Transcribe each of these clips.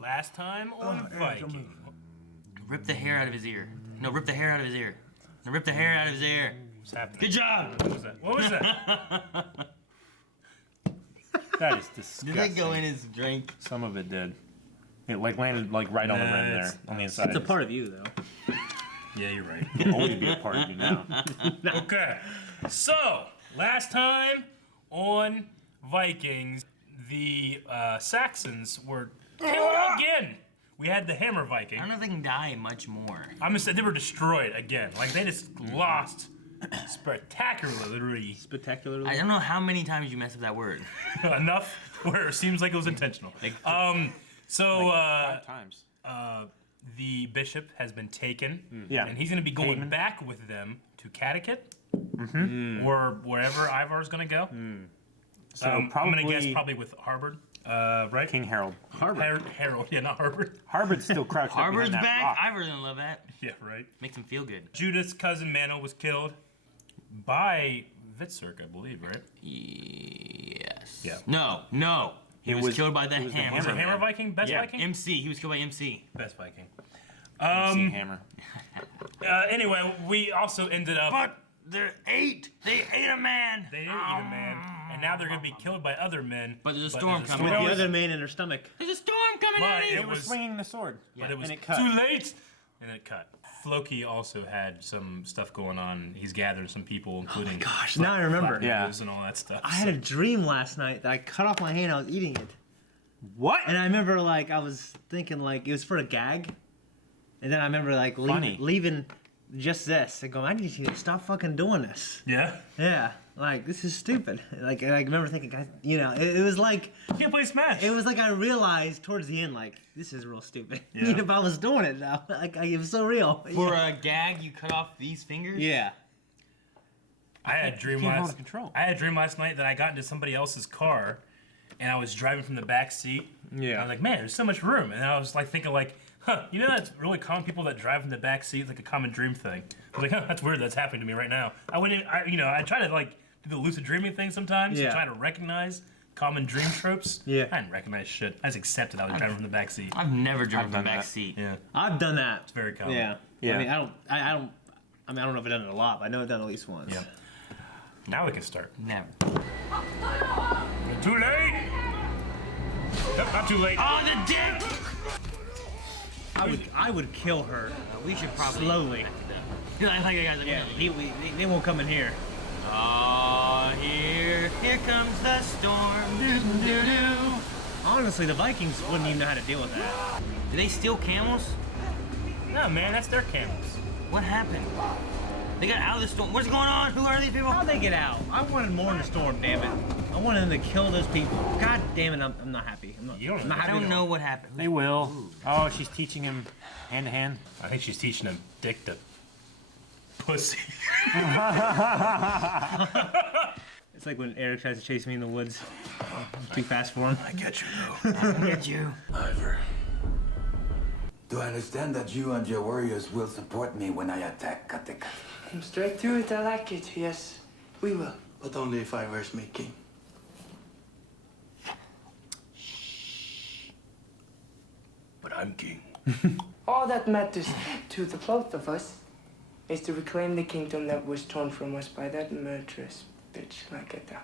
Last time on Viking. Rip the hair out of his ear. No, rip the hair out of his ear. No, rip the hair out of his ear. What's happening? Good job! What was that? What was that? That is disgusting. Did that go in his drink? Some of it did. It like landed like right on the rim there, on the inside. It's a part of you, though. Yeah, you're right. It'll always be a part of you now. Okay, so last time on Vikings, the Saxons were killed again. We had the Hammer Viking. I don't know if they can die much more. I'm gonna say they were destroyed again. Like they just lost spectacularly. Spectacularly. I don't know how many times you messed up that word. Enough where it seems like it was intentional. So 5 times. the bishop has been taken, Yeah. and he's going to be going back with them to Catechit, or wherever Ivar's going to go. So I'm probably going to guess probably with Harbard, right? King Harold. Harold, yeah, not Harbard. Harbard's still crouched up Harvard's behind that back. rock. Ivar's gonna love that. Yeah, right. Makes him feel good. Judith's cousin Mano was killed by Vitzurk, I believe, right? Yes. Yeah. No. He was killed by the it was the hammer. Was it Hammer Hammer Man. Viking? Best Yeah. Viking? MC. He was killed by MC. Best Viking. MC Hammer. Anyway, we also ended up... But they ate a man. They didn't eat a man, and now they're going to be killed by other men. But there's a storm coming. With the other man in her stomach. There's a storm coming But at it you. They were was- swinging the sword. But it was and it cut. too late, and it cut. Floki also had some stuff going on. He's gathered some people, including Gosh, now I remember. Yeah. and all that stuff. I had a dream last night that I cut off my hand. I was eating it, What? and I remember like I was thinking like it was for a gag, and then I remember like leaving just this and going, I need to stop fucking doing this. Yeah? Yeah, like this is stupid. Like and I remember thinking, God, you know, it was like You can't play Smash. it was like I realized towards the end like this is real stupid. Yeah. You know, but I was doing it though. Like it was so real. For a gag, you cut off these fingers? Yeah. I had a dream can't hold last. control. I had a dream last night that I got into somebody else's car, and I was driving from the back seat. Yeah. I was like, man, there's so much room, and I was like thinking like, you know, that's really common. People that drive from the back seat, like a common dream thing. I was like, that's weird. That's happening to me right now. I wouldn't. I try to like do the lucid dreaming thing sometimes. Yeah. To try to recognize common dream tropes. Yeah. I didn't recognize shit. I just accepted I was driving from the back seat. I've never driven I've from the done back that. seat. Yeah. I've done that. It's very common. Yeah. Yeah. I mean, I don't know if I've done it a lot, but I know I've done it at least once. Yeah. Now we can start. Never. Too late. Nope, not too late. Oh, the dick! I would kill her. We should probably... Slowly. I like the guys. Yeah, they won't come in here. Oh, here comes the storm. Doo-doo-doo. Honestly, the Vikings wouldn't even know how to deal with that. Do they steal camels? No, man, that's their camels. What happened? They got out of the storm. What's going on? Who are these people? How'd they get out? I wanted more in the storm, damn it. I wanted them to kill those people. God damn it, I'm not happy. I'm not, You don't I'm not know. I happy don't at know all. what happened. They will. Oh, she's teaching him hand to hand. I think she's teaching him dick to pussy. It's like when Eric tries to chase me in the woods. I'm too fast for him. I get you, though. I get you. Ivor, do I understand that you and your warriors will support me when I attack Catechit? Come straight to it, I like it, yes. We will. But only if Ivor's me king. But I'm king. All that matters to the both of us is to reclaim the kingdom that was torn from us by that murderous bitch, Marietta.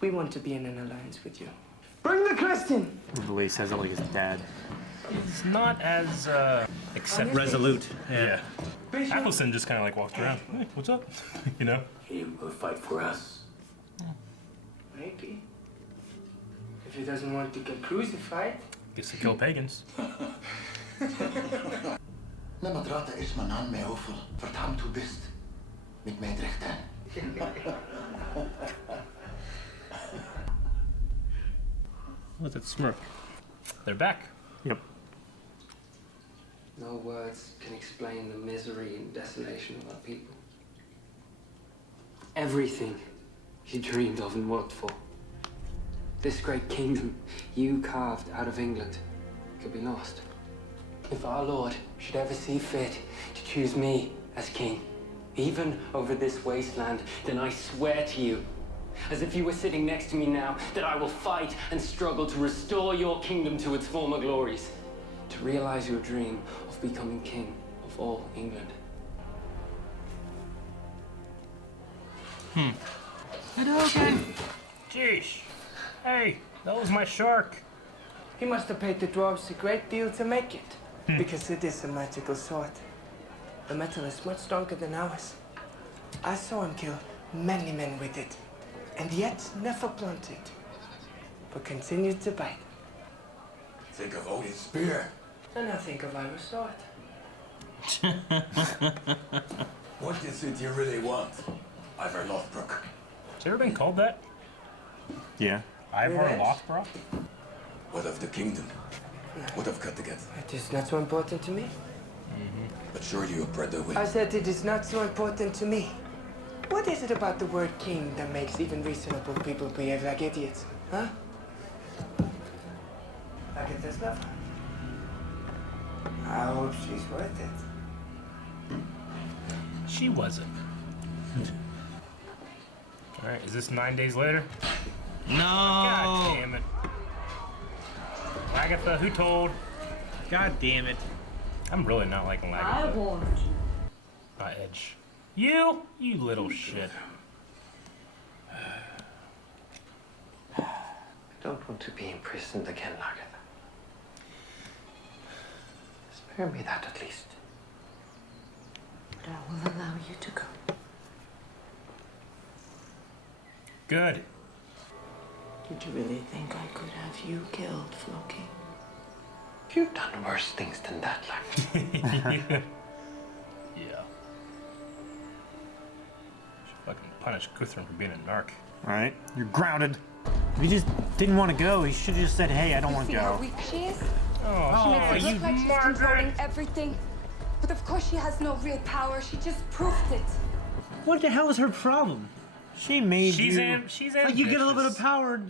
We want to be in an alliance with you. Bring the Christian! The way he says it like his dad. He's not as accepting. Resolute. Yeah. Bishop, Appleton just kind of like walked around. Hey, what's up? You know? He will fight for us. maybe. If he doesn't want to get crucified. Gets to kill pagans. Na, maar draad is mijn naam mij over. Verdammt, hoe bist. Met mij recht aan. What's that smirk? They're back. Yep. No words can explain the misery and desolation of our people. Everything you dreamed of and worked for, this great kingdom you carved out of England, could be lost. If our Lord should ever see fit to choose me as king, even over this wasteland, then I swear to you as if you were sitting next to me now, that I will fight and struggle to restore your kingdom to its former glories, to realize your dream of becoming king of all England. Hadouken! Jeez. Hey, that was my shark. He must have paid the dwarves a great deal to make it, because it is a magical sword. The metal is much stronger than ours. I saw him kill many men with it, and yet never blunted, but continued to bite. Think of Odin's spear. And I think of Ivor's sword. What is it you really want, Ivor Lothbrok? Has it ever been called that? Yeah. Ivor Yes. Lothbrok? What of the kingdom? What of Kattegat? It is not so important to me. But surely your brother will. I said it is not so important to me. What is it about the word king that makes even reasonable people behave like idiots? Huh? Like it does love her. I hope she's worth it. She wasn't. Alright, is this 9 days later? No! God damn it. Lagatha, who told? God damn it. I'm really not liking Lagatha. warned you. Not Edge. You little shit. I don't want to be imprisoned again, Lagatha. Spare me that at least. But I will allow you to go. Good. Did you really think I could have you killed, Floki? You've done worse things than that, Lagatha. Yeah. Should fucking punish Guthrum for being a narc. Alright. You're grounded. If you just didn't want to go, he should have just said, hey, I don't want See to how go. weak she is? Oh, She makes it you look like she's controlling everything. But of course she has no real power. She just proved it. What the hell is her problem? She made she's you. she's Like, ambitious. you get a little bit of power.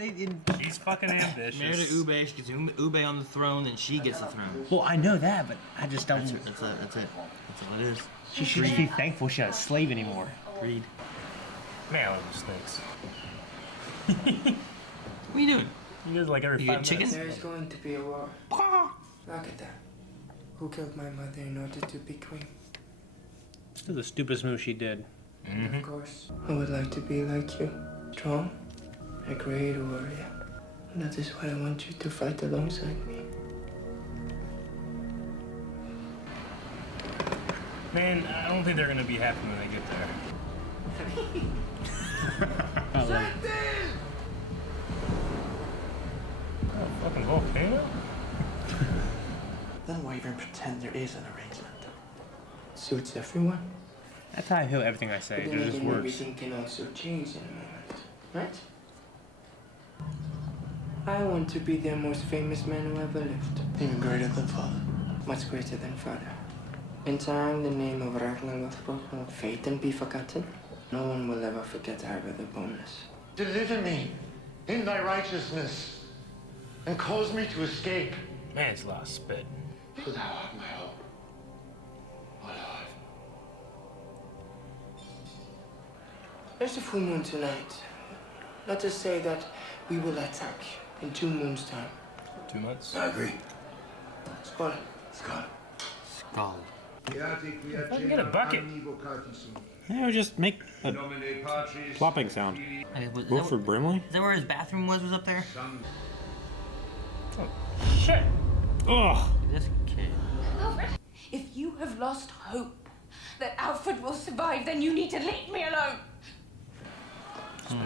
She's fucking ambitious. Marietta Ube, she gets Ube on the throne, then she gets the throne. Well, I know that, but I just don't. That's it. That's all it is. She should just be thankful she's not a slave anymore. Read. Man, I love those things. What are you doing? You guys like every You 5 get chicken? minutes. There's going to be a war. Look at that. Who killed my mother in order to be queen? This is the stupidest move she did. Of course, I would like to be like you. Strong, a great warrior. And that is why I want you to fight alongside me. Man, I don't think they're gonna be happy when they get there. Oh, fucking volcano? Then why even pretend there is an arrangement? Suits everyone. That's how I feel everything I say. But It then just again, works. everything can also change in a moment, right? I want to be the most famous man who ever lived. Even greater than father. Much greater than father. In time, the name of Ragnar Lothbrok will fade and be forgotten. No one will ever forget Ivor the Boneless. Deliver me in thy righteousness and cause me to escape. Man, it's a lot of spit. For thou art my hope, O Lord. There's a full moon tonight. Let us say that we will attack in 2 moons' time. 2 months? I agree. Skål. Scott. Skull. I can get a bucket. Yeah, just make a plopping sound. Okay, was, Wilford Brimley? is that where his bathroom was up there? Oh, shit! Ugh! This kid. If you have lost hope that Alfred will survive, then you need to leave me alone.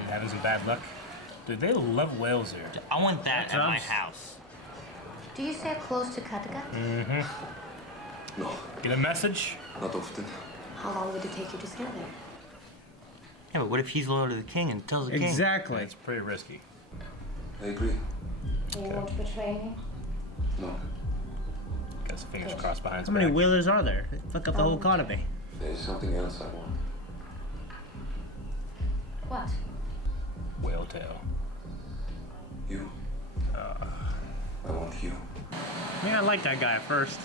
Having some bad luck. Dude, they love whales here. I want that at my Trumps. house. Do you stay close to Kattegat? No, Get a message? not often. How long would it take you to get there? Yeah, but what if he's loyal to the king and tells the king? Exactly. It's pretty risky. I agree. You won't betray me? No, Got his fingers crossed behind his How many back. whalers are there? They fuck up the whole economy. there is something else I want. What? Whale tail. You. I want you. Man, I like that guy at first.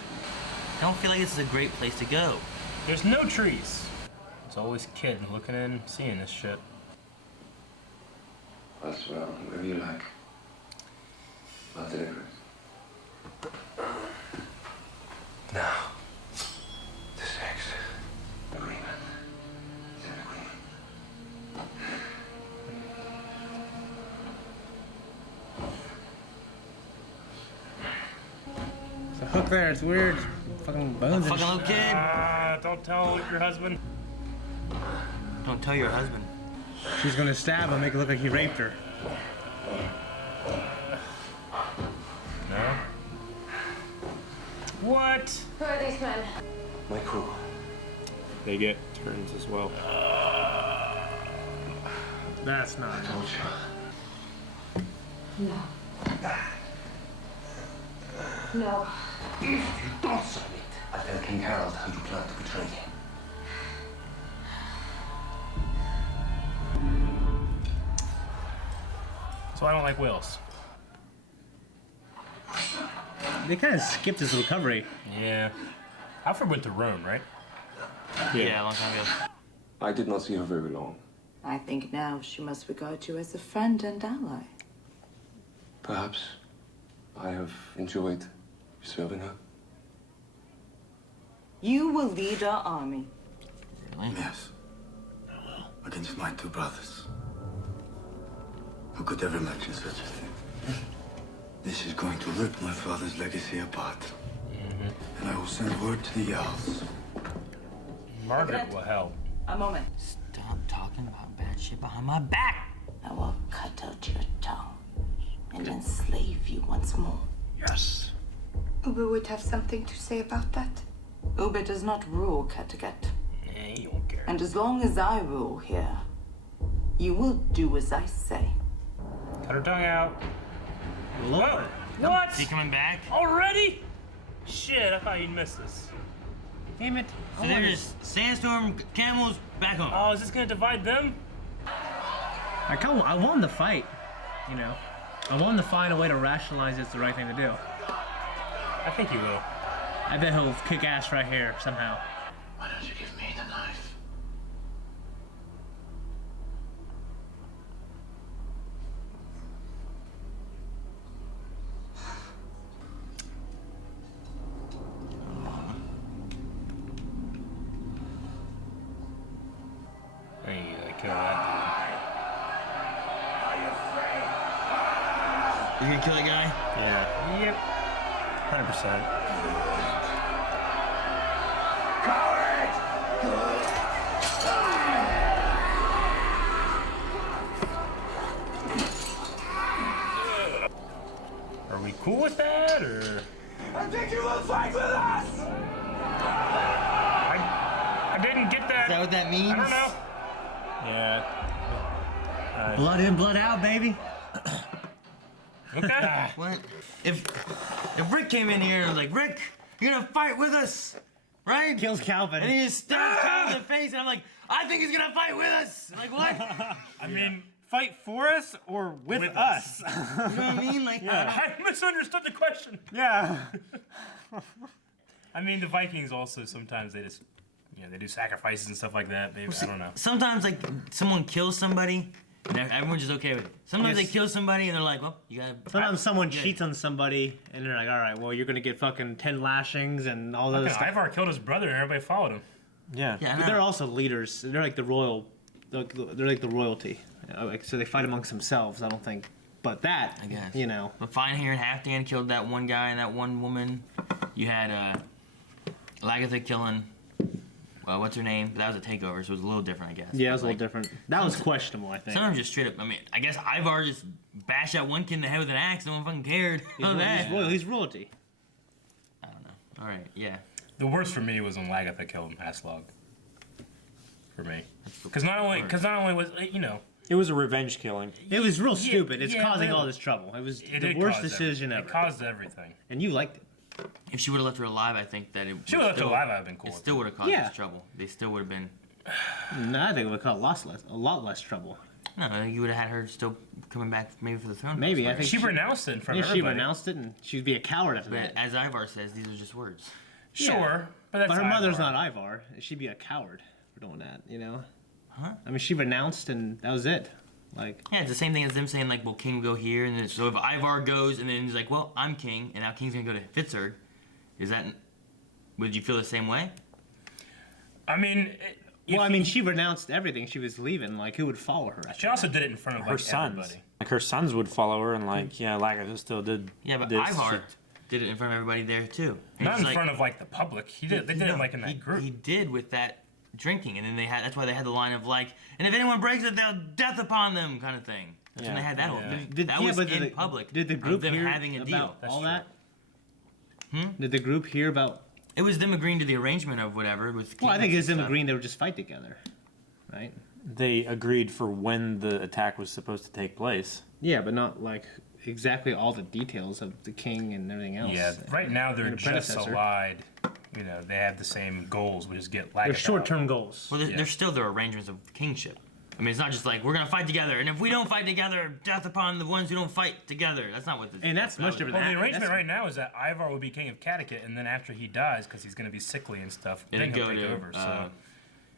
I don't feel like this is a great place to go. There's no trees. It's always kid looking in, seeing this shit. All's well, whatever you like. I'll deliver it. Now, the sex agreement. It's a hook there. It's weird. Fucking bones. Fucking little kid. Don't tell your husband. Don't tell your husband. She's gonna stab him, make it look like he raped her. No. What? Who are these men? My crew. They get turns as well. That's not. I told you. No. No. If you don't submit, I'll tell King Harold how you plan to betray him. So I don't like Wales. They kind of skipped his recovery. Yeah. Alfred went to Rome, right? Yeah, a long time ago. I did not see her very long. I think now she must regard you as a friend and ally. Perhaps I have enjoyed serving her. You will lead our army. Really? Yes. I will. Against my two brothers. Who could ever imagine such a thing? This is going to rip my father's legacy apart. And I will send word to the Jarls. Margaret will help. A moment. Stop talking about bad shit behind my back. I will cut out your tongue and enslave you once more. Yes. Ube would have something to say about that. Ube does not rule Kattegat. Yeah, you don't care. And as long as I rule here, you will do as I say. Cut her tongue out. Lord. What? Is he coming back? Already? Shit, I thought you'd miss this. Damn it. So they're just sandstorm camels back home. Oh, is this gonna divide them? I want them to fight. You know, I want them to find a way to rationalize it's the right thing to do. I think you will. I bet he'll kick ass right here somehow. Why don't you give me the knife? I think you kill that You gonna kill that guy? Yeah, dude. Yep. 100%. Are we cool with that, or? I think you will fight with us! I didn't get that. Is that what that means? I don't know. Yeah. Blood in, blood out, baby. Okay. What? If Rick came in here and was like, Rick, you're gonna fight with us, right? Kills Calvin. And he just stabs Calvin in the face, and I'm like, I think he's gonna fight with us. Like what? I mean, Fight for us or with us? You know what I mean? Like, I misunderstood the question. Yeah. I mean, the Vikings also sometimes they just, they do sacrifices and stuff like that. Maybe I don't know. sometimes like someone kills somebody, and everyone's just okay with it. Sometimes Yes. they kill somebody, and they're like, well, you gotta. Sometimes someone cheats on somebody, and they're like, all right, well, you're going to get fucking 10 lashings and all that other stuff. Ivar killed his brother, and everybody followed him. Yeah. Yeah, I But know. they're also leaders. They're like the royal. They're like the royalty. So they fight amongst themselves. I don't think. But that, I guess. But fine here in Halfdan killed that one guy and that one woman. You had Lagatha killing. Well, what's her name? But that was a takeover, so it was a little different, I guess. Yeah, it was But, a little different. That was questionable, I think. Sometimes just straight up. I mean, I guess Ivar just bashed out one kid in the head with an axe. No one fucking cared. He's royalty. I don't know. All right, yeah. The worst for me was when Lagatha killed Haslog. For me, because not only was It was a revenge killing. It was real stupid. It's yeah, causing really. all this trouble. It was it the did worst cause decision ever. It caused everything. And you liked it. If she would have left her alive, I think that it. She would have left her alive, I'd have been cool It with still it. would have caused Yeah. us trouble. They still would have been. No, I think it would cause a lot less trouble. No, I think you would have had her still coming back maybe for the throne. Maybe, I post, think She renounced it in front Yeah, of she everybody. renounced it, and she'd be a coward after But that. as Ivar says, these are just words. Sure, but that's But her mother's Ivar. not Ivar. She'd be a coward for doing that, Huh? I mean, she renounced, and that was it. Like, yeah, it's the same thing as them saying like, well, King will go here, and then so if Ivar goes, and then he's like, well, I'm king, and now King's gonna go to Fitzurg. Is that? Would you feel the same way? I mean, she renounced everything. She was leaving. Like, who would follow her? She also did it in front of her like sons. everybody. Like her sons would follow her, and like Lagertha still did. Yeah, but this Ivar shit. did it in front of everybody there too. And Not he's in like, front of like the public. They did it like in that group. He did with that drinking, and then that's why they had the line of like, and if anyone breaks it, they'll death upon them, kind of thing. That's when they had that whole. That was in public. Did the group them hear having a deal? about all that? Did the group hear about? It was them agreeing to the arrangement of whatever with. Well, I think it was them agreeing they would just fight together, right? They agreed for when the attack was supposed to take place. Yeah, but not like exactly all the details of the king and everything else. Yeah, right now they're And the just predecessor. allied. You know, they have the same goals. We just get They're Lagertha. short-term goals. Well, there's still their arrangements of kingship. I mean, it's not just like we're gonna fight together, and if we don't fight together, death upon the ones who don't fight together. That's not what this. And that's much different. Well, the arrangement right now is that Ivar will be king of Connecticut, and then after he dies, because he's going to be sickly and stuff, then It'd he'll go take to over. So,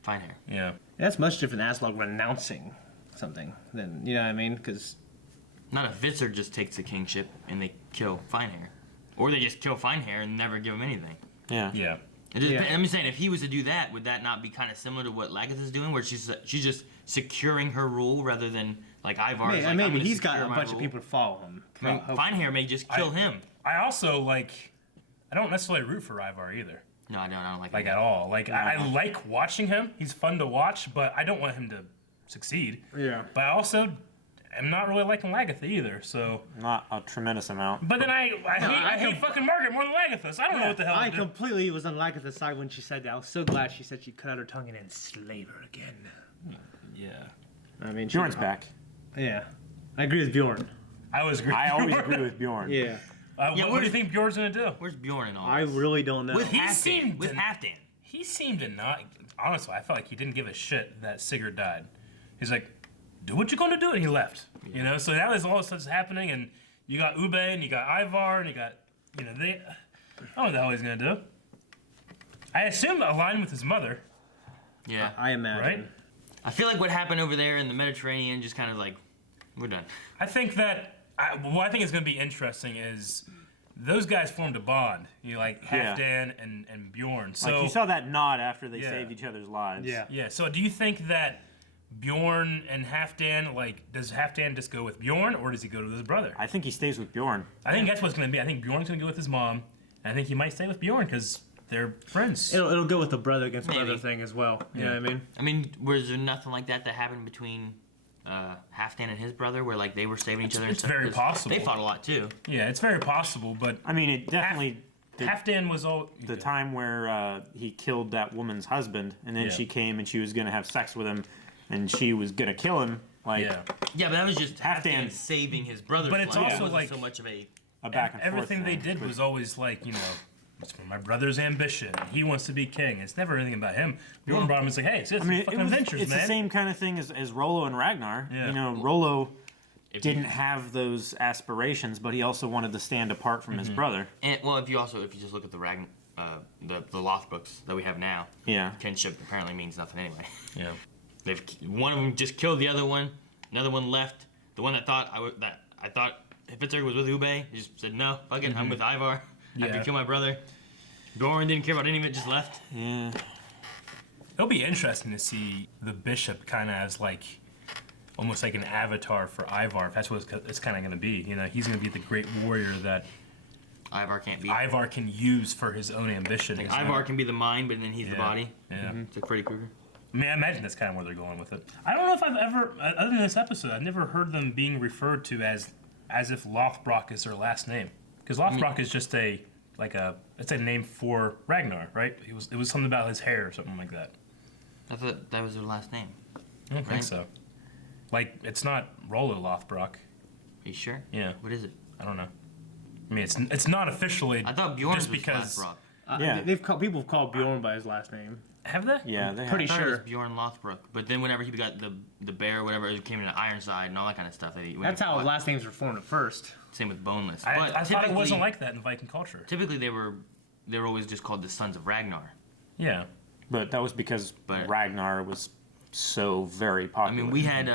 fine hair. yeah. That's much different than Aslog renouncing something. Than you know what I mean? Because Not if Vitzer just takes the kingship and they kill Finehair, or they just kill Finehair and never give him anything. Yeah. Yeah. It just, I'm just saying, if he was to do that, would that not be kind of similar to what Lagertha is doing, where she's just securing her rule rather than like Ivar? maybe, like, maybe he's got a bunch of people to follow him. I mean, Finehair may just kill him. I also like. I don't necessarily root for Ivar either. No, I don't like Like him. at all. Like I like watching him. He's fun to watch, but I don't want him to succeed. Yeah. But I also am not really liking Lagertha either. So. Not a tremendous amount. But then I hate fucking Margaret more than Lagertha. So I don't know what the hell. I to do. completely was on Lagertha's side when she said that. I was so glad she said she cut out her tongue and enslave her again. Yeah. I mean, Bjorn's back. Yeah. I agree with Bjorn. I always agree. I always agree with Bjorn. Yeah. What do you think Bjorn's gonna do? Where's Bjorn in all I this? really don't know. With Halfdan. He seemed to not. Honestly, I felt like he didn't give a shit that Sigurd died. He's like, do what you're gonna do, and he left. Yeah. You know, so that was all this stuff's happening, and you got Ube, and you got Ivar, and you got, you know, they. I don't know what the hell he's gonna do. I assume aligned with his mother. Yeah. I imagine. Right? I feel like what happened over there in the Mediterranean just kind of like, we're done. I think that. What I think is gonna be interesting is. Those guys formed a bond, you know, like Halfdan and Bjorn. So like you saw that nod after they saved each other's lives. Yeah. Yeah. So do you think that Bjorn and Halfdan, like, does Halfdan just go with Bjorn or does he go to his brother? I think he stays with Bjorn. I think that's what's going to be. I think Bjorn's going to go with his mom, and I think he might stay with Bjorn because they're friends. It'll go with the brother against brother thing as well. You know what I mean? I mean, was there nothing like that happened between Halfdan and his brother, where like they were saving each other? It's very possible. They fought a lot too. Yeah, it's very possible, but I mean, it definitely. Halfdan was all the time where he killed that woman's husband, and then she came and she was gonna have sex with him, and she was gonna kill him. Like yeah, but that was just Halfdan saving his brother's But it's life. also It wasn't like so much of a back and forth everything they thing. did was always like, you know, it's for my brother's ambition. He wants to be king. It's never anything about him. Bjorn brought him and said, hey, it's fucking adventures, it's man. the same kind of thing as Rollo and Ragnar. Yeah. You know, Rollo didn't have those aspirations, but he also wanted to stand apart from his brother. And well, if you just look at the Loth books that we have now, kinship apparently means nothing anyway. Yeah. One of them just killed the other one. Another one left. The one that I thought Fitzurg was with Ube, he just said no, fuck it, I'm with Ivar. After he killed my brother. Bjorn didn't care about any of it, just left. Yeah. It'll be interesting to see the bishop kind of as like almost like an avatar for Ivar. If that's what it's kind of going to be. You know, he's going to be the great warrior that Ivar can't be. Ivar can use for his own ambition. Like Ivar can be the mind, but then he's the body. Yeah. It's like Freddy Krueger. I mean, I imagine that's kind of where they're going with it. I don't know if I've ever, other than this episode, I've never heard them being referred to as if Lothbrok is their last name. Because Lothbrok is just it's a name for Ragnar, right? It was something about his hair or something like that. I thought that was their last name. I don't think so. Like, it's not Rollo Lothbrok. Are you sure? Yeah. What is it? I don't know. I mean, it's not officially. I thought Bjorn just was because. Lothbrok. People have called Bjorn by his last name. Have they? Yeah, they Pretty I thought it sure. was Bjorn Lothbrok. But then whenever he got the bear or whatever, it came into Ironside and all that kind of stuff. That's how his last names were formed at first. Same with Boneless. I thought it wasn't like that in Viking culture. Typically, they were always just called the Sons of Ragnar. Yeah. But that was because Ragnar was so very popular. I mean, we had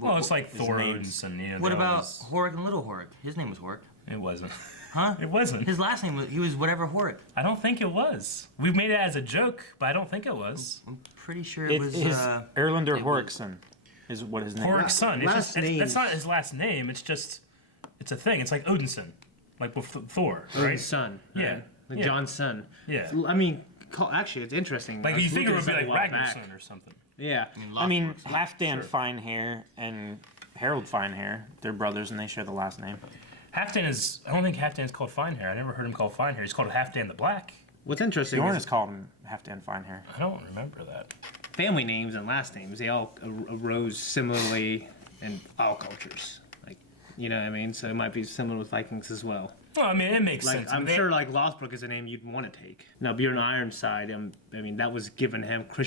Well, it's like his Thor, names. Odinson. You know, What they about always- Horik and Little Horik? His name was Horik. It wasn't. Huh? It wasn't. His last name he was whatever Horik. I don't think it was. We've made it as a joke, but I don't think it was. I'm pretty sure it was. Erlander it was- Horikson is what his name Horik's is. son. Last name. That's not his last name. It's just, it's a thing. It's like Odinson, like with Thor, right? His son. Yeah. Right? Like Yeah. John's son. Yeah. I mean, actually, it's interesting. Like I was you figure it looking would be this like up a while back. Ragnarsson or something. Yeah. I mean, Halfdan Finehair and Harold Finehair, they're brothers and they share the last name. Halfdan is. I don't think Halfdan is called Finehair. I never heard him called Finehair. He's called Halfdan the Black. What's interesting Bjorn is is called him Halfdan Finehair. I don't remember that. family names and last names, they all arose similarly in all cultures. Like, you know what I mean? So it might be similar with Vikings as well. Well, I mean, it makes Like, sense. I'm sure like Lothbrok is a name you'd want to take. Now Bjorn Ironside, I mean that was given him, but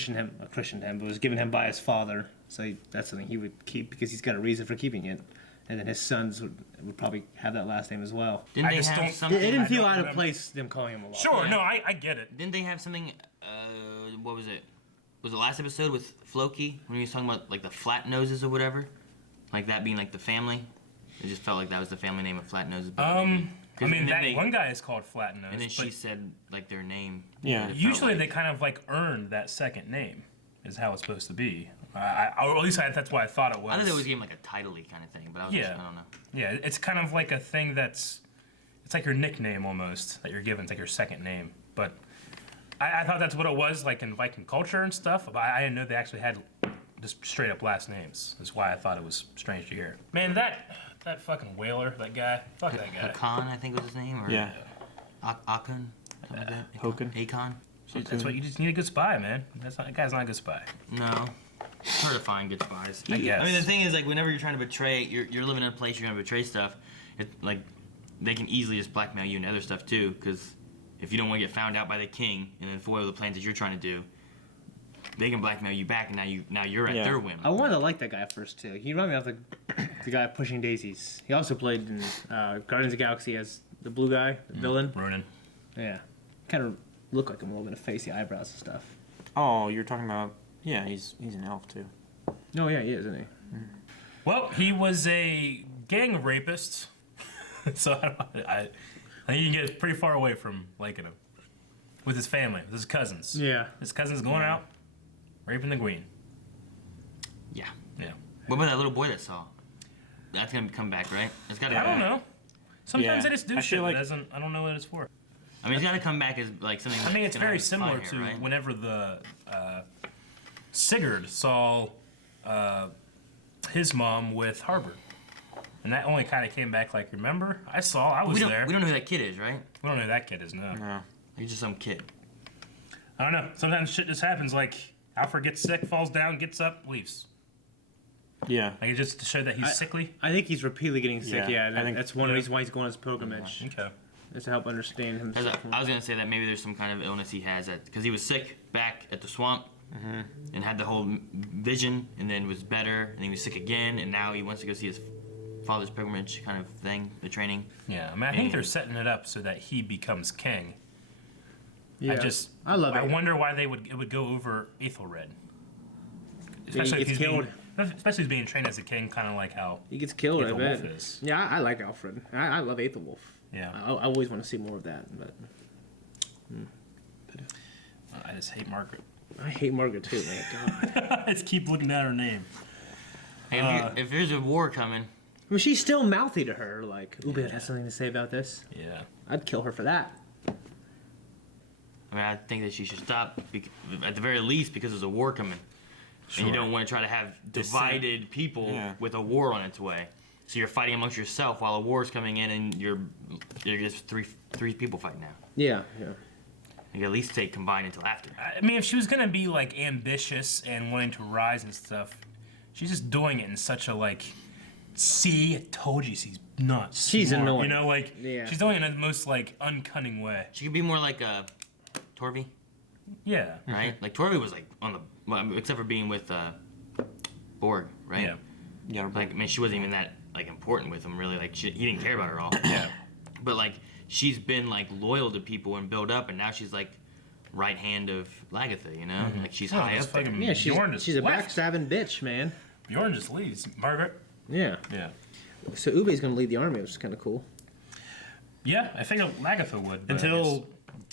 it was given him by his father. So that's something he would keep because he's got a reason for keeping it. And then his sons would probably have that last name as well. Didn't they have something? It didn't feel I out don't of place them calling him a lot. Sure, no, I get it. Didn't they have something? What was it? Was the last episode with Floki when he was talking about like the flat noses or whatever, like that being like the family? It just felt like that was the family name of flat noses. I mean, that one guy is called Flat Nose. And then she but said like their name. Yeah. usually they kind of like earned that second name, is how it's supposed to be. Or at least that's what I thought it was. I thought they always gave him like a title-y kind of thing, but I was just, I don't know. Yeah, it's kind of like a thing that's, it's like your nickname almost that you're given. It's like your second name. But I thought that's what it was like in Viking culture and stuff. But I didn't know they actually had just straight up last names. That's why I thought it was strange to hear. Man, that fucking whaler, that guy. Fuck that guy. Hakan, I think was his name. Or Yeah. Akon. Something like that. Hokan. Akon. That's what you just need a good spy, man. That guy's not a good spy. No. It's hard to find good spies. I guess. I mean, the thing is, like, whenever you're trying to betray, you're living in a place you're gonna betray stuff. Like, they can easily just blackmail you and other stuff too. Because if you don't want to get found out by the king and then foil the plans that you're trying to do, they can blackmail you back, and now you're at their whim. I wanted to like that guy at first too. He reminded me of the guy pushing daisies. He also played in Guardians of the Galaxy as the blue guy, the villain. Ronan. Yeah, kind of looked like him a little bit of face, the eyebrows and stuff. Oh, you're talking about... Yeah, he's an elf too. Oh yeah, he is, isn't he? Well, he was a gang rapist, so I think you can get pretty far away from liking him. With his family, with his cousins. Yeah. His cousins going out, raping the queen. Yeah. Yeah. What about that little boy that saw? That's gonna come back, right? It's gotta. I don't know. Sometimes Yeah. they just do I shit feel like- that doesn't. I don't know what it's for. I mean, it's gotta come back as like something. I mean, it's that's gonna very have similar fun to here, right? whenever the Sigurd saw his mom with Harbor. And that only kind of came back like, remember? I was there. We don't know who that kid is, right? We don't know who that kid is, no. No. He's just some kid. I don't know. Sometimes shit just happens. Like, Alfred gets sick, falls down, gets up, leaves. Yeah. Like, it's just to show that he's sickly. I think he's repeatedly getting sick. Yeah, Yeah, I think- that's one reason why he's going on his pilgrimage. Okay. Is to help understand himself. I was gonna say that maybe there's some kind of illness he has because he was sick back at the swamp and had the whole vision, and then was better, and then he was sick again, and now he wants to go see his father's pilgrimage kind of thing, the training. Yeah, I mean, I think they're setting it up so that he becomes king. Yeah. I love it. I wonder why it would go over Ethelred. Especially if he's killed. Especially if he's being trained as a king, kind of like how He gets killed, I Aethelwulf bet. is. Yeah, I like Alfred. I love Aethelwulf. Yeah. I always want to see more of that, but I just hate Margaret. I hate Margaret too, man. God. I just keep looking at her name. Hey, if there's a war coming, I mean, she's still mouthy to her. Like, Ubed has something to say about this. Yeah. I'd kill her for that. I mean, I think that she should stop at the very least because there's a war coming, and you don't want to try to have divided people with a war on its way. So you're fighting amongst yourself while a war's coming in, and you're just three people fighting now. Yeah, yeah. You can at least stay combined until after. I mean, if she was gonna be like ambitious and wanting to rise and stuff, she's just doing it in such a like, see, I told you she's not smart. She's annoying. You know, like she's doing it in the most like uncunning way. She could be more like Torvi. Yeah. Right? Like Torvi was like on the, well, except for being with Borg, right? Yeah. Yeah. Like, I mean, she wasn't even that like important with him, really. Like, he didn't care about her at all. Yeah. But like, she's been like loyal to people and built up, and now she's like right hand of Lagatha, you know? Like she's high up there. Yeah, she's a backstabbing bitch, man. Bjorn just leaves. Margaret. Yeah. Yeah. So Ube's going to lead the army, which is kind of cool. Yeah, I think Lagatha would. But Until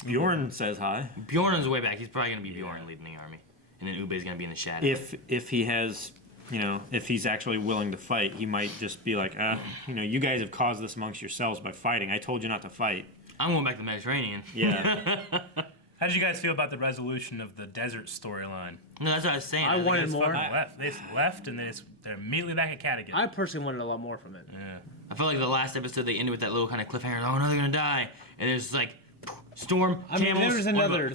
Bjorn says hi. Bjorn on his way back. He's probably going to be Bjorn leading the army. And then Ube's going to be in the shadow. If he has, if he's actually willing to fight, he might just be like, you guys have caused this amongst yourselves by fighting. I told you not to fight. I'm going back to the Mediterranean. Yeah. How did you guys feel about the resolution of the desert storyline? No, that's what I was saying. I wanted more. They left, and they're immediately back at Kattegat. I personally wanted a lot more from it. Yeah. I felt like the last episode they ended with that little kind of cliffhanger. Oh no, they're gonna die, and there's like storm. I mean, camels, there was another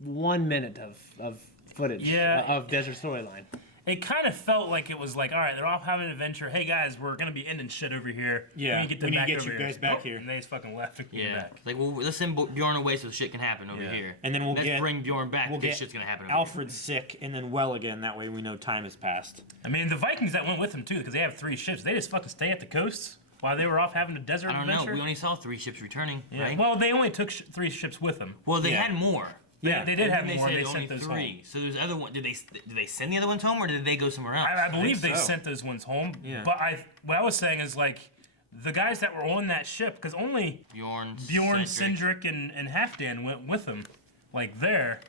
1 minute of footage Yeah. of desert storyline. It kind of felt like it was like, all right, they're off having an adventure. Hey guys, we're gonna be ending shit over here. Yeah, we need to we need to back get over you guys back here. And they just fucking left and came Yeah, back. like well, let's send Bjorn away so shit can happen over here, And then let's bring Bjorn back because shit's gonna happen. Over Alfred sick and then well again. That way we know time has passed. I mean, the Vikings that went with them too, because they have 3 ships. They just fucking stay at the coast while they were off having a desert I don't adventure. know. We only saw 3 ships returning, Yeah. right? Well, they only took 3 ships with them. Well, they had more. Yeah, they did And have then more. Said They only sent those 3. home. So there's other one. Did they send the other ones home or did they go somewhere else? I believe they so. sent those ones home. Yeah. But what I was saying is like the guys that were on that ship, because only Bjorn, Sindrick, and Halfdan went with them, like there.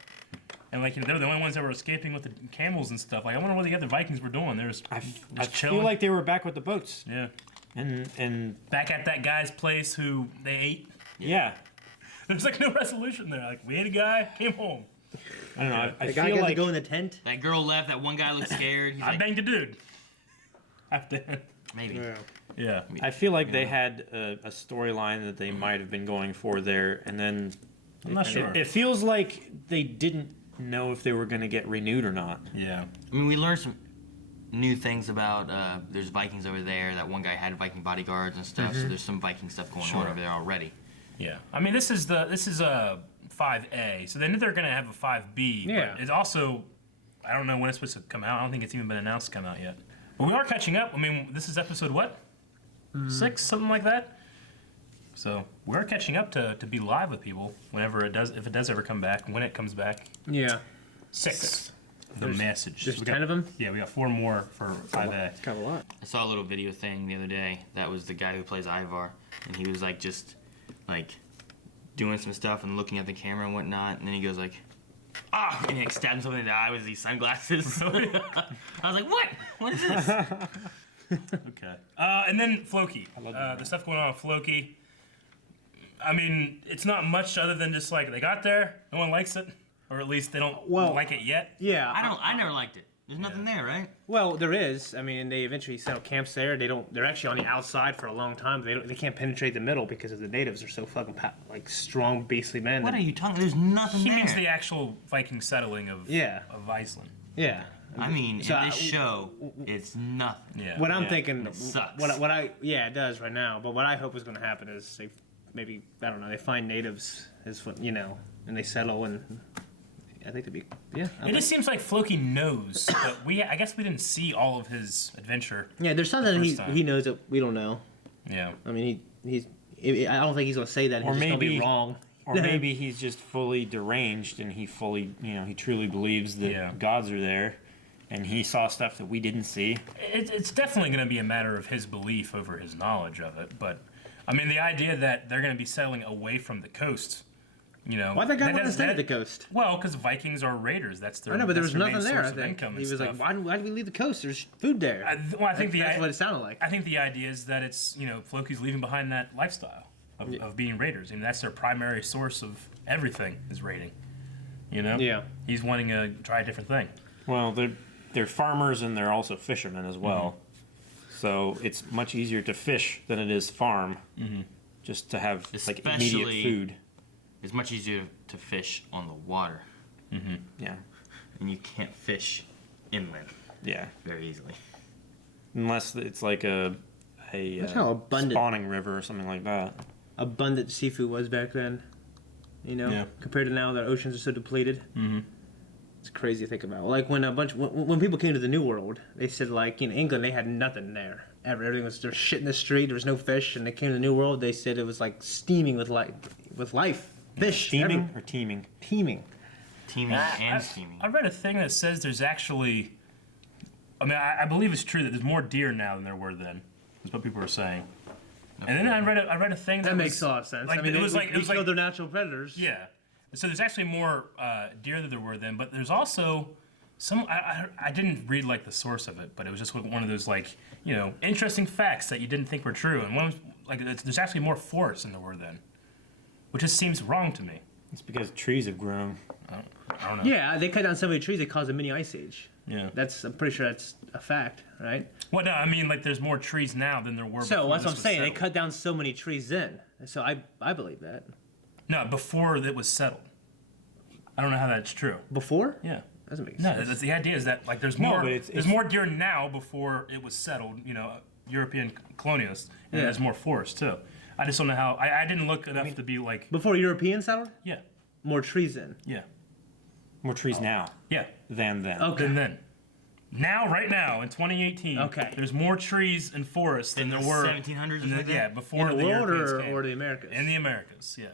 And like they're the only ones that were escaping with the camels and stuff. Like I wonder what the other Vikings were doing. They're just I chilling. feel like they were back with the boats. Yeah. And Back at that guy's place who they ate. yeah. There's like no resolution there. Like we ate a guy, came home. I don't know. I The guy feel got like to go in the tent. That girl left. That one guy looked scared. He's I like, banged a dude. Halfdan. maybe. Yeah. I feel like they had a storyline that they might have been going for there, and then I'm not sure. It feels like they didn't know if they were going to get renewed or not. Yeah. I mean, we learned some new things about there's Vikings over there. That one guy had Viking bodyguards and stuff. So there's some Viking stuff going on over there already. Yeah. I mean, this is a 5A, so they knew they're gonna have a 5B. Yeah. But it's also, I don't know when it's supposed to come out. I don't think it's even been announced to come out yet. But we are catching up. I mean, this is episode what? 6, something like that. So we're catching up to be live with people whenever it does, if it does ever come back, when it comes back. Yeah. 6. The Message. There's We 10 got- of them? Yeah, we got 4 more for 5A. It's kind of a lot. I saw a little video thing the other day. That was the guy who plays Ivar, and he was like just like doing some stuff and looking at the camera and whatnot, and then he goes like, ah, and he like stabbed himself in the eye with these sunglasses. I was like, what? What is this? Okay. And then Floki. The stuff going on with Floki. I mean, it's not much other than just like they got there, no one likes it, or at least they don't like it yet. Yeah. I never liked it. There's nothing there, right? Well, there is. I mean, they eventually set up camps there. They're actually on the outside for a long time. They can't penetrate the middle because of the natives are so fucking strong, beastly men. What are you talking? There's nothing He there. means the actual Viking settling of Iceland. Yeah. I mean, So in this show, it's nothing. Yeah. What I'm thinking, It sucks. it does right now. But what I hope is going to happen is they maybe, I don't know, they find natives and they settle, and I think it'd be It just seems like Floki knows, but I guess we didn't see all of his adventure. Yeah, there's something he knows that we don't know. Yeah. I mean, I don't think he's going to say that. He's just going to be wrong. Or maybe he's just fully deranged and he truly believes that gods are there, and he saw stuff that we didn't see. It's definitely going to be a matter of his belief over his knowledge of it, but I mean, the idea that they're going to be settling away from the coast, Why that guy want to stay at the coast? Well, because Vikings are raiders. That's their. I know, but there was that's their nothing main there. I source of think income he and was stuff. like, "Why did we leave the coast? There's food there." I think that's what it sounded like. I think the idea is that it's Floki's leaving behind that lifestyle of being raiders. I mean, that's their primary source of everything is raiding. Yeah. He's wanting to try a different thing. Well, they're farmers and they're also fishermen as well. So it's much easier to fish than it is farm. Just to have like immediate food. It's much easier to fish on the water. Yeah. And you can't fish inland. Yeah. Very easily. Unless it's like a That's how abundant spawning river or something like that. Abundant seafood was back then. Compared to now, the oceans are so depleted. It's crazy to think about. Like when people came to the New World, they said like England, they had nothing there ever. Everything was there's shit in the street. There was no fish, and they came to the New World. They said it was like steaming with life, fish. Steaming or teeming? Teeming. Teeming and steaming. I read a thing that says there's actually I mean, I believe it's true that there's more deer now than there were then. That's what people were saying. And then I read a thing that makes a lot of sense. Like, I mean, it was like their natural predators. Yeah. So there's actually more deer than there were then, but there's also some. I didn't read like the source of it, but it was just one of those like interesting facts that you didn't think were true. And one was like there's actually more forests than there were then, which just seems wrong to me. It's because trees have grown. I don't know. Yeah, they cut down so many trees they caused a mini ice age. Yeah. I'm pretty sure that's a fact, right? Well, no, I mean like there's more trees now than there were. So before that's this what I'm was saying. They settled. cut down so many trees then. So I believe that. No, before it was settled. I don't know how that's true. Before? Yeah. Doesn't make No, sense. that's the idea is that like there's No, more but there's more deer now before it was settled. European colonialists, and there's more forest too. I just don't know how. I didn't look enough to be like. Before Europeans settled? Yeah. More trees then. Yeah. More trees now Yeah. than then. Okay. Then. Now, right now, in 2018, Okay. there's more trees and forests than In there the were 1700s or in the- something? Yeah, before In the world Europeans came. or the Americas? In the Americas, yeah.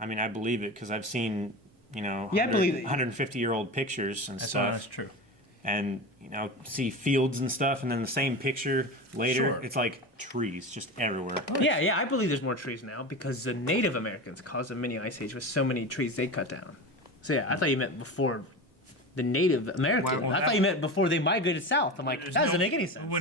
I mean, I believe it because I've seen, Yeah, I believe it. 150-year-old pictures and That's stuff. true. And see fields and stuff, and then the same picture later, Sure. it's like trees just everywhere. Yeah, I believe there's more trees now because the Native Americans caused a mini ice age with so many trees they cut down. So yeah, I thought you meant before the Native Americans. Well, I thought you meant before they migrated south. I'm like, There's that doesn't no- make any sense. We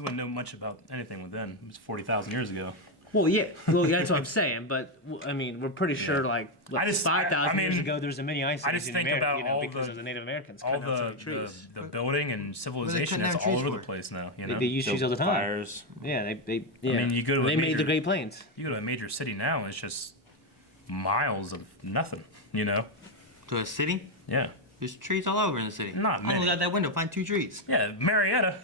wouldn't know much about anything with then. It was 40,000 years ago. Well, yeah, that's what I'm saying. But I mean, we're pretty sure like I just- 5,000 I years mean, ago there was a mini ice age I just in think America, about all because the- of the Native Americans All cutting down so the, many trees. the building and civilization cutting that's down all trees over the for? place now. They use trees all the time. Fires. Yeah, they I mean, you go to a they made major- the Great Plains. You go to a major city now, and it's just miles of nothing. To a city? Yeah. There's trees all over in the city. Not I many. only got that window, find 2 trees. Yeah, Marietta.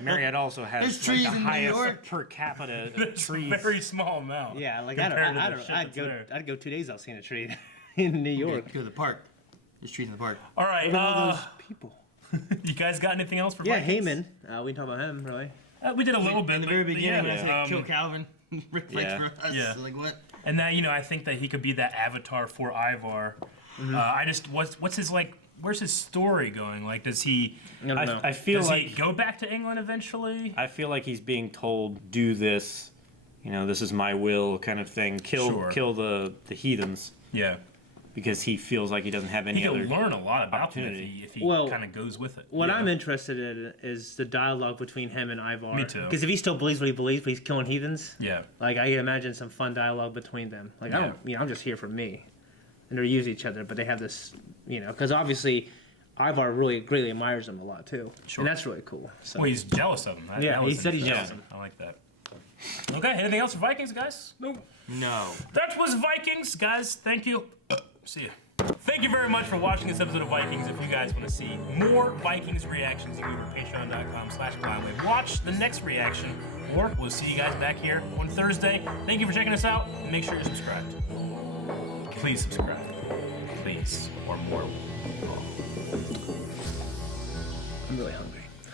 Marietta also has There's like, trees the in New highest York. per capita It's a trees. very small amount. Yeah, like compared to the shit I'd that's go. there. I'd go 2 days without seeing a tree in New York. Go to the park. There's trees in the park. All right. Look at all those people. You guys got anything else for Yeah, Vikings? Heyman. We can talk about him, really. We did a little bit In the but- very but beginning, when I yeah, said kill Calvin, Rick fights Yeah. for us. Yeah. Like what? And that I think that he could be that avatar for Ivar. I just what's his like? Where's his story going? Like, does he? I don't know. I feel Does like he go back to England eventually? I feel like he's being told, do this, this is my will kind of thing. Sure. Kill the heathens Yeah. because he feels like he doesn't have any He other. could learn a lot about them opportunity. if he Well, kind of goes with it. What Yeah. I'm interested in is the dialogue between him and Ivar. Me too. Because if he still believes what he believes, but he's killing heathens, Yeah. like I can imagine some fun dialogue between them. Like I don't, I'm just here for me, and they use each other, but they have this, because obviously Ivar really greatly admires him a lot too, Sure. and that's really cool. So. Well, he's jealous of him. Yeah, he said he's jealous. jealous of him. I like that. Okay, anything else for Vikings, guys? No. No. That was Vikings, guys. Thank you. See ya. Thank you very much for watching this episode of Vikings. If you guys want to see more Vikings reactions, you can go to patreon.com/blindwave. Watch the next reaction, or we'll see you guys back here on Thursday. Thank you for checking us out. Make sure you're subscribed. Please subscribe. Please. Or more. I'm really hungry.